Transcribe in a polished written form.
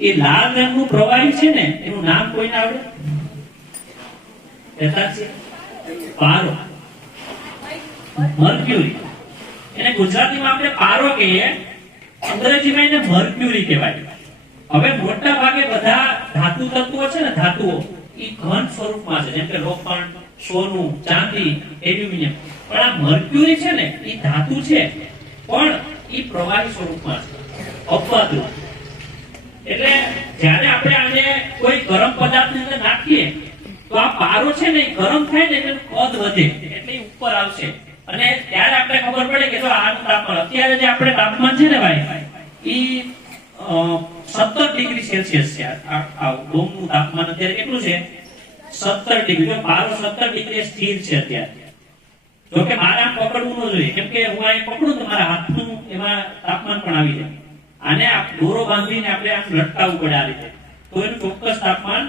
એ લાલ રંગનું પ્રવાહી છે ને એનું નામ કોઈને આવડે? પારો, મર્ક્યુરી. એને ગુજરાતીમાં આપણે પારો કહીએ, અંગ્રેજીમાં એને મર્ક્યુરી કહેવાય. હવે મોટા ભાગે બધા ધાતુ તત્વો છે ને, ધાતુઓ એ ઘન સ્વરૂપમાં છે, જેમ કે લોખંડ, સોનું, ચાંદી, એલ્યુમિનિયમ. પણ આ મર્ક્યુરી છે ને એ ધાતુ છે, પણ એ પ્રવાહી સ્વરૂપમાં છે, અપવાદરૂપ. એટલે જ્યારે આપણે આને કોઈ ગરમ પદાર્થની અંદર નાખીએ તો આ પારો છે ને ગરમ થાય ને એટલે કદ વધે, એટલે ઉપર આવશે. અને ત્યારે આપણે ખબર પડે કે જો આનું તાપમાન, અત્યારે જે આપણે તાપમાન છે ને ભાઈ, ઈ 17 ડિગ્રી સેલ્સિયસ છે. આ ડોમનું તાપમાન અત્યારે કેટલું છે? 17 ડિગ્રી. જો પારો 17 ડિગ્રી સ્થિર છે અત્યારે. જો કે મારે આમ પકડવું ન જોઈએ, કેમ કે હું અહીં પકડું તો મારા હાથનું એમાં તાપમાન પણ આવી જાય. આને દોરો બાંધીને આપણે આમ લટકાવવું પડે આ રીતે, તો એનું ચોક્કસ તાપમાન